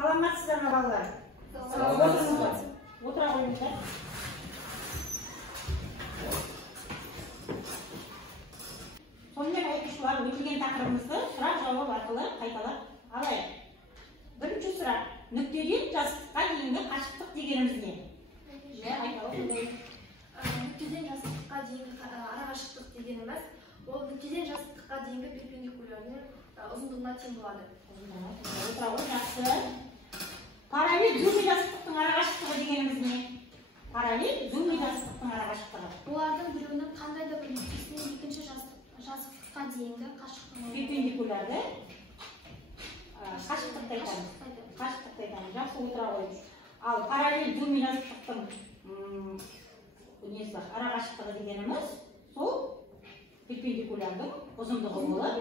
Саламатсыздар ма балалар? Саламатсыз. Отыра қойыңыздар. Сонымен оқушылар өтілген тақырыбымызды сұрақ жауап арқылы қайталап алайық. Бірінші сұрақ: нүктеден жазықтыққа дейінгі қашықтық дегеніміз не? Нүктеден жазықтыққа дейінгі арақашықтық дегеніміз ол нүктеден жазықтыққа дейінгі перпендикулярның ұзындығына тең болады. Отыра ғой, жақсы. Параллель зумный жазықтықтың арақашықтығы дегеніміз не? Параллель зумный жазықтықтың арақашықтығы. Олардың біреуінің қандай да бір нүктесінен екінші жазықтыққа дейінгі қашықтығы. Перпендикулярды қашықтықты айтамыз. Қашықтықты айтамыз. Жақсы, отыра қойыңыз. Ал параллель зумный жазықтықтың несі арақашықтығы дегеніміз сол перпендикулярдың ұзындығы болып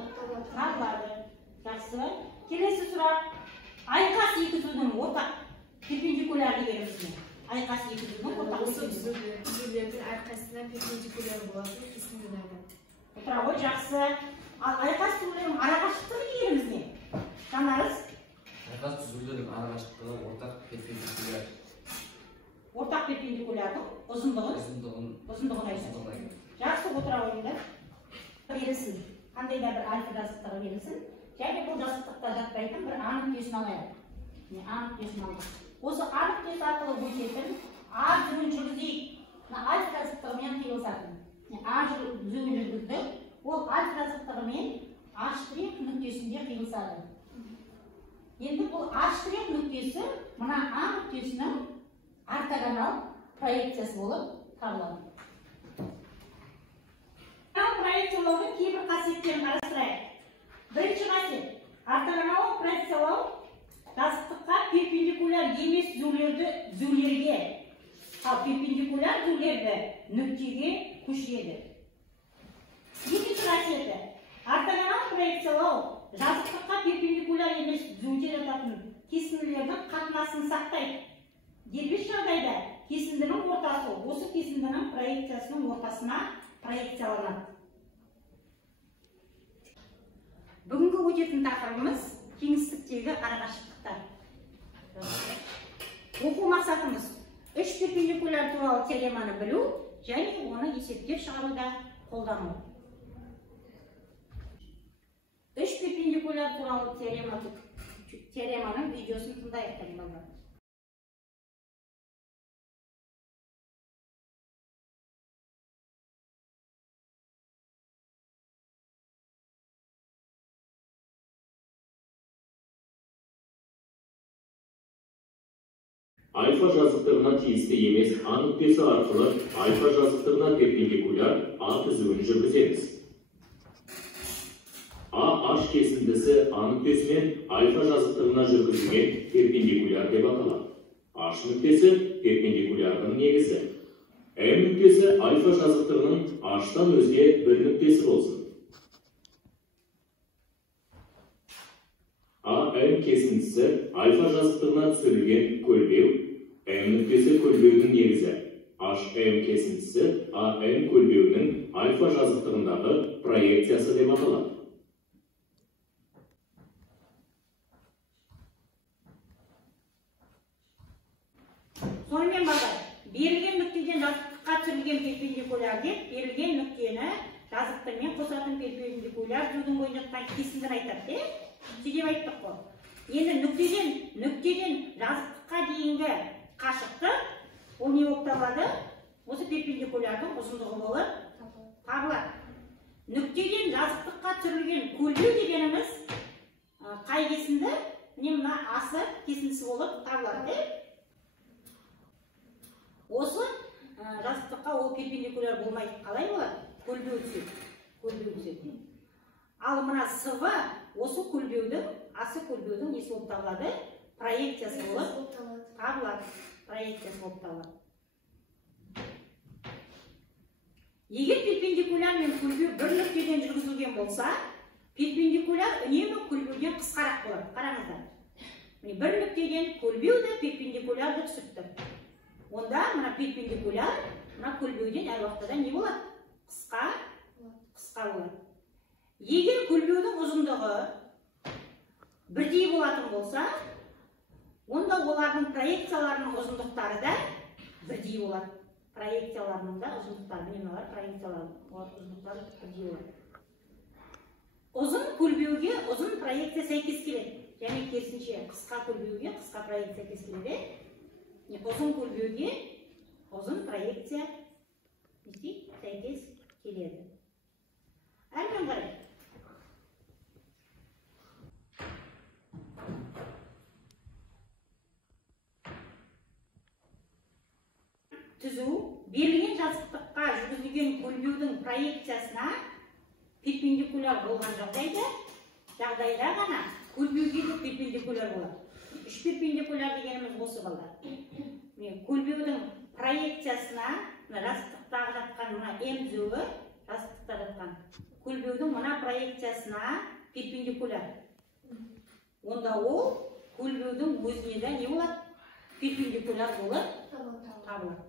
табылады. Жақсы. Келесі сұрақ: айқас екі зүздің ортақ перпендикуляр дегеніміз не? Айқас екі зүздің ортақ Зүзулердің әрқайсысына перпендикуляр болатын кесінділерді. Отыра ғой, жақсы. Ал айқас түзулердің арақашықтығы дегеніміз не? Жанарыз? Айқас түзулердің арақашықтығы ортақ перпендикуляр. Ортақ перпендикулярдың ұзындығын айтады. Жақсы, отыра қойыңдар. Берілсін. Қандай да бір альфа жазықтығы берілсін. Және бұл жазықтықта жатпайтын бір А нүктесін алайық. А нүктесін алайық. Осы А нүктесі арқылы өтетін А жүгін жүргізейік. Альфа жазықтығымен қиылысатын. А жүгін жүргізді. Ол альфа жазықтығымен H' нүктесінде қиылысады. Енді бұл H' нүктесі мына А нүктесінің ортогонал проекциясы болып табылады. Проекциялаудың кейбір қасиеттерін қарастырайық. Бірінші қасиет: ортогонал проекциялау жазықтыққа перпендикуляр емес түзулерге, ал перпендикуляр түзулерді нүктеге көшіреді. Екінші қасиеті: ортогонал проекциялау жазықтыққа перпендикуляр емес түзулде жататын кесінділердің қатынасын сақтайды. Дербес жағдайда кесіндінің ортасы осы кесіндінің проекциясының ортасына проекцияланады. Бүгінгі өтетін тақырыбымыз кеңістіктегі арақашықтықтар. Оқу мақсатымыз үш перпендикуляр туралы теореманы білу және оны есептеп шығаруда қолдану. Үш перпендикуляр туралы теореманың видеосын тыңдайық. Альфа жазықтығына тиісті емес А нүктесі арқылы альфа жазықтығына перпендикуляр А түзуін жүргіземіз. H кесіндісі А нүктесімен альфа жазықтығына жүргізілген перпендикуляр деп аталады. H нүктесі перпендикулярдың негізі. M нүктесі альфа жазықтығының H-тан өзге бір нүктесі болсын. AM кесіндісі альфа жазықтығына түсірілген көлбеу, M нүктесі көлбеуінің негізі. HM кесіндісі AM көлбеуінің альфа жазықтығындағы проекциясы деп аталады. Сонымен балалар, берілген нүктеден жазықтыққа түсірілген перпендикуляр деп, берілген нүктені жазықтығымен қосатын перпендикуляр түзудің бойында жатқан кесіндіні айтады. Сөйтіп айттық қой. Енді нүктеден жазықтыққа дейінгі қашықтық ол не болып табылады? Осы перпендикулярдың ұзындығы болып табылады. Нүктеден жазықтыққа түсірілген көлбеу дегеніміз қай кесінді? Міне мына асы кесіндісі болып табылады. Осы жазықтыққа ол перпендикуляр болмайды. Қалай болады? Көлбеу түседі. Ал мына сывы осы көлбеудің, асы көлбеудің несі болып табылады? Проекциясы болып табылады. Егер перпендикуляр мен көлбеу бір нүктеден жүргізілген болса, перпендикуляр үнемі көлбеуден қысқарақ болады. Қараңыздар. Бір нүктеден көлбеу де перпендикулярды түсіп тұр. Онда мына перпендикуляр мына көлбеуден әр уақытта не болады? Қысқа болады. Егер көлбеудің ұзындығы бірдей болатын болса, Онда олардың проекцияларының ұзындықтары да бірдей болады. Проекцияларының да ұзындықтары, міне бар, проекцияларының ұзындықтары бірдей болады. Ұзын көлбеуге ұзын проекция сәйкес келеді. Және керісінше қысқа көлбеуге қысқа проекция сәйкес келеді. Ұзын көлбеуге ұзын проекция сәйкес келеді. Әрмен қарай. Түзу берілген жазықтыққа жүргізілген көлбеудің проекциясына перпендикуляр болған жағдайда ғана көлбеуге де перпендикуляр болады. Үш перпендикуляр дегеніміз осы болды. Көлбеудің проекциясына жазықтықтағы жатқан мына М түзуі жазықтықта жатқан көлбеудің мына проекциясына перпендикуляр. Онда ол көлбеудің өзіне де не болады? Перпендикуляр болып табылады.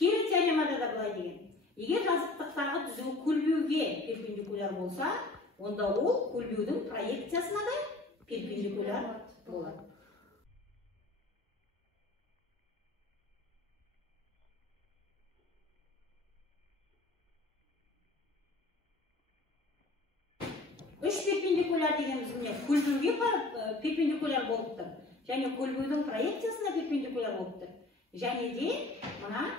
Кері теоремада да былай деген. Егер жазықтықтағы түзу көлбеуге перпендикуляр болса, онда ол көлбеудің проекциясына да перпендикуляр болады. Үш перпендикуляр дегеніміз міне көлбеуге перпендикуляр болып тұр. Және көлбеудің проекциясына перпендикуляр болып тұр. Және де мына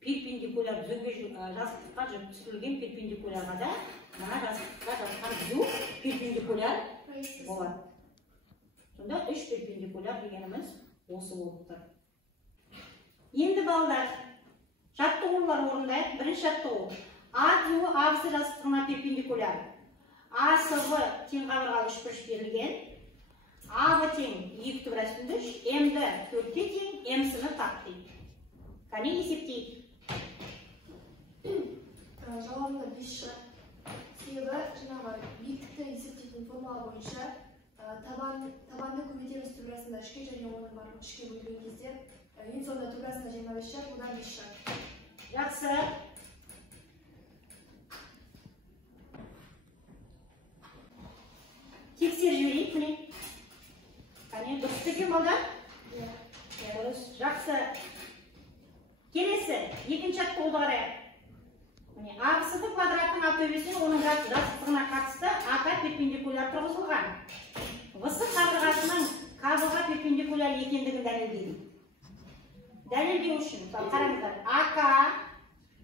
перпендикуляр жазықтыққа түсірілген перпендикулярға да мына жазықтыққа жатқан түзу перпендикуляр болады. Сонда үш перпендикуляр дегеніміз осы болып тұр. Енді балдар жаттығулар орындайық. Бірінші жаттығу. А түзуі АВС жазықтығына перпендикуляр. АСВ тең қабырғалы үшбұрыш берілген. АВ тең 2/3, М-ді 4-ке тең, М-сіні тақ дейді. Қане есептейік? Жауабында 5 шығады. Себебі жаңағы биіктікті есептейтін формула бойынша табанды көбейтеміз түбірасында 3-ке және оның барлық 3-ке бөлген кезде ең соңында түбірасында 25 шығады, одан 5 шығады. Жақсы. Тексер жіберейік, міне. Қане, дұрыс екен балдар? Дұрыс. Жақсы. Келесі, екінші жаттығуды қарайық. АВС квадраттың А төбесіне оның жазықтығына қатысты АК перпендикуляр тұрғызылған. ВС қабырғасының КВ-ға перпендикуляр екендігін дәлелдейді. Дәлелдеу үшін, қараңыздар, АК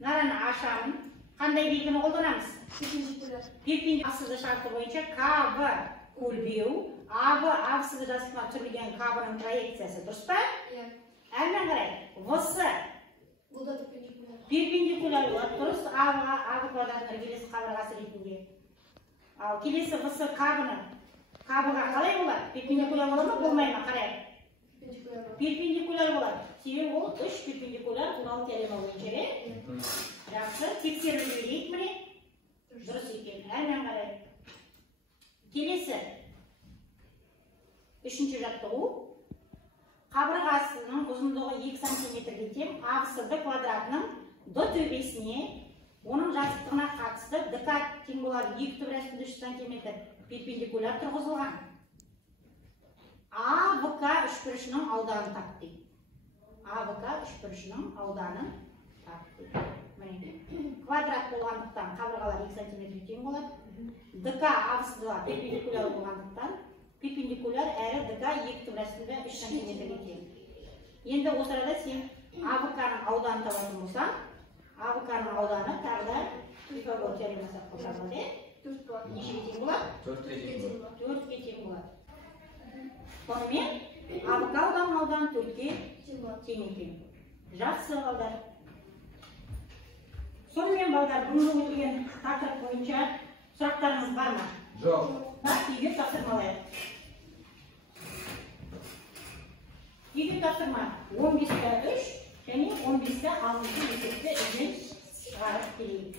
нараны ашамын. Қандай белгіні қолданамыз? Перпендикуляр асылды шарты бойынша КВ көлбеу, АВ АВС жазықтығына түсірілген КВ-ның проекциясы. Дұрыс па? Әрмен қарай, ВС перпендикуляр болады, дұрыс, АВ квадратының келесі қабырғасы ретінде. Ал келесі ВС КВ-ға қалай болады? Перпендикуляр болады ма, болмай ма? Қарайық. Перпендикуляр болады. Себебі ол 3 перпендикуляр туралы теорема бойынша. Жақсы, тексеріп жіберейік, міне. Дұрыс екен. Әрмен қарайық. Келесі. Үшінші жаттығу. Қабырғасының ұзындығы 2 см-ге тең АВС квадратының Д төбесіне оның жазықтығына қатысты ДК тең болады 2/3 см перпендикуляр тұрғызылған. АВК үшбұрышының ауданы тапты. АВК үшбұрышының ауданы тапты. Квадрат болғандықтан қабырғалар 2 см-ге тең болады. ДК АВС-ға перпендикуляр болғандықтан перпендикуляр әрі ДК 2/3 см-ге тең. Енді осы арада сен АВК-ның ауданы табатын болсаң, АВК-ның ауданы тағы да Пифагор теоремасы қолданылады. Нешеге тең болады? 4-ке тең болады. Сонымен АВК ауданы 4-ке тең екен. Жақсы балдар. Сонымен балдар, бүгінгі өткен тақырып бойынша сұрақтарыңыз бар ма? Жоқ. Үйге тапсырмалайық. Үйге тапсырма 15-те 3 және 15-те 6 есепті ізден шығарып келейік.